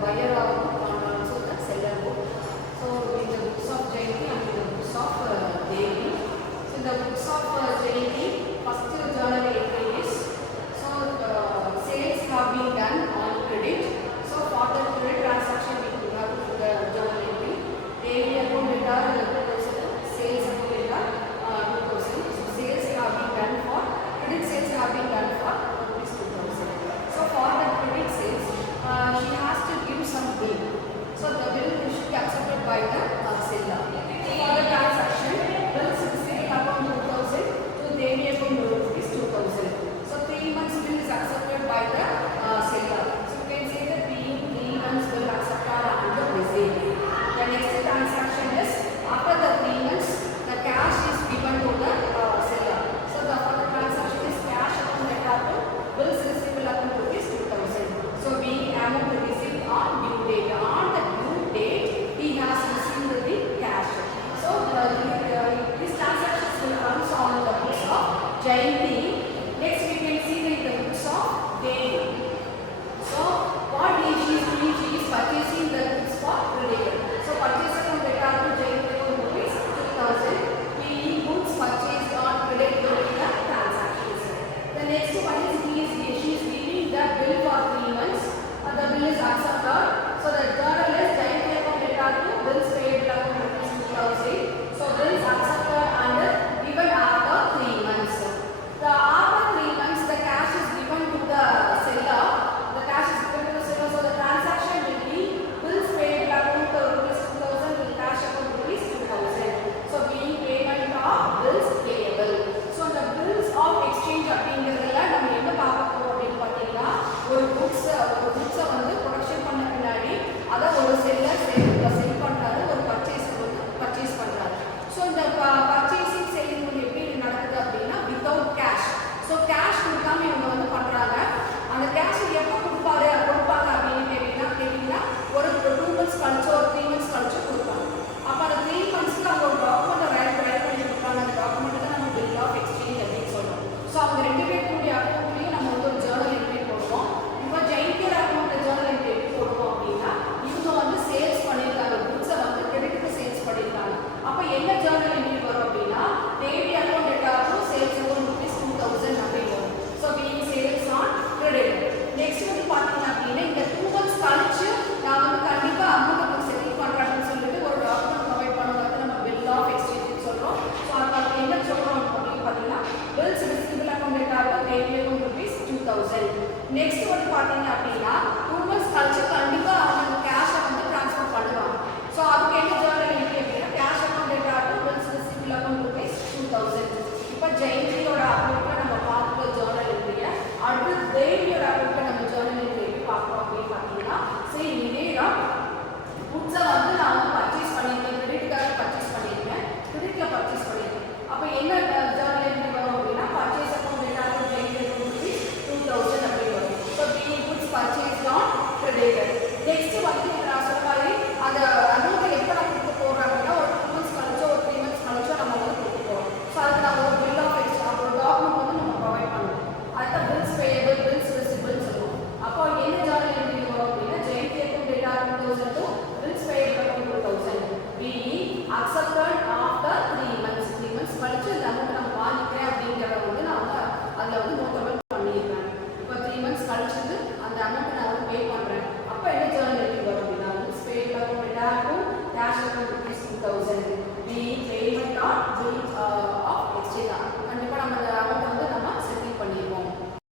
buyer and also the seller book. So in the books of Jayanti and in the books of Devi. So in the books of Jayanti, first journal entry is so sales have been done on credit. So for the credit transaction we have to the journal entry. Devi account sales account 2000. So sales have been done for credit sales have been done for rupees 2000. So for the credit sales, she has to give some bill. So the bill should be accepted by the seller. So for the transaction, bill is received account 2000 to Devi account rupees 2000. So 3 months bill is accepted by the seller. So you can say that being 3 months bill accepted and the receipt. The next transaction is after the 3 months, the cash is given to the seller. So the for the transaction is cash account data bills receivable account rupees 2000. So being amount received on due date. On the due date, he has received the cash. So these transactions will come on the books of Jayanti. Next we can see the books of Devi. So what she is doing, she is purchasing the goods for creditor. So purchase account data to Jayanti account rupees 2000. Being goods purchased on credit during the transactions. The next one is she is giving the bill for 3 months. The bill is accepted. So the journal is Jayanti account data to bills payable account rupees 2000. So bills accepted and given after 3 months. The after 3 months the cash is given to the seller. The cash is given to the seller. So the transaction will be bills payable account rupees 2000 with cash account rupees 2000. So being payment of bills payable. So the bills of exchange அப்படிங்கிறதுல நம்ம என்ன பார்க்க போறோம் அப்படின்னு பார்த்தீங்கன்னா ஒரு புக்ஸை வந்து ப்ரொடக்ஷன் பண்ண பின்னாடி அதை ஒரு செல்லர் செல் பண்ணுறாரு, ஒரு பர்ச்சேஸர் வந்து பர்ச்சேஸ் பண்ணுறாரு. ஸோ இந்த பர்ச்சேசிங் செல்லிங் வந்து எப்படி நடக்குது அப்படின்னா வித்தவுட் கேஷ். ஸோ கேஷ் கொடுக்காம இவங்க வந்து பண்ணுறாங்க. அந்த கேஷ் எப்போ கொடுப்பாங்க அப்படின்னு கேட்டிங்கன்னா ஒரு 2 months கழிச்சு ஒரு 3 months கழிச்சு கொடுப்பாங்க. அப்போ அந்த 3 monthsக்கு அவங்க ஒரு டாக்குமெண்ட் ரைட் பண்ணி கொடுப்பாங்க. அந்த டாக்குமெண்ட் தான் நம்ம பில் ஆஃப் எக்ஸ்சேஞ்ச் அப்படின்னு சொல்லுவோம். ஸோ அவங்க 2 பேருக்குடைய அக்கௌண்ட்லேயும் நம்ம வந்து ஒரு ஜேர்னல் என்ட்ரி போடுவோம். இப்போ ஜெயிக்கிற அக்கௌண்ட்டில் ஜேர்னல் என்ட்ரி எப்படி போடுவோம் அப்படின்னா இவங்க வந்து சேல்ஸ் பண்ணியிருக்காங்க, குட்ஸை வந்து கிரெடிட்டுக்கு சேல்ஸ் பண்ணியிருக்காங்க. அப்போ என்ன ஜேர்னல் என்ட்ரி வரும் அப்படின்னா டேவி அக்கௌண்ட் டேட்டாவும் சேல்ஸ் அக்கௌண்ட் rupees 2000 அப்படின்னு வரும். So being sales on credit. Next வந்து பார்த்தீங்க அப்படின்னா இந்த 2 months கழிச்சு நான் வந்து கண்டிப்பாக அமௌண்ட் செட்டில் பண்ணுறாங்கன்னு சொல்லிட்டு ஒரு டாக்குமெண்ட் ப்ரொவைட் பண்ணுறது நம்ம பில் ஆஃப் எக்ஸ்சேஞ்ச் சொல்கிறோம். ஸோ அதுக்கு என்ன சொல்கிறோம் அப்படின்னு பார்த்தீங்கன்னா bills receivable account data Devi account rupees 2000. நெக்ஸ்ட் வந்து பார்த்தீங்க அப்படின்னா 2 months கழிச்சு கண்டிப்பாக அவங்க கேஷை வந்து ட்ரான்ஸ்ஃபர் பண்ணுவாங்க. ஸோ அதுக்கு என்ன ஜேர்னல் என்ட்ரி அப்படின்னா cash account data bills receivable account rupees 2000. இப்போ ஜெயந்தியோட அக்கௌண்ட்டில் நம்ம பார்க்குற ஜேர்னல் என்ட்ரியை அடுத்து தேவியோட அக்கௌண்ட்டில் நம்ம ஜேர்னல் என்ட்ரி எப்படி பார்க்குறோம் அப்படின்னு பார்த்தீங்கன்னா சரி இதே தான் புக்ஸை வந்து நான் வந்து பர்ச்சேஸ் பண்ணியிருக்கேன், கிரெடிட்டுக்காக பர்ச்சேஸ் பண்ணியிருக்கேன், கிரெடிட்டில் பர்ச்சேஸ் பண்ணியிருக்கேன். அப்போ என்ன ஜேர்னல் என்ட்ரி வரும் அப்படின்னா purchase account data Devi account rupees 2000 அப்படி வரும். So being goods purchased on credited.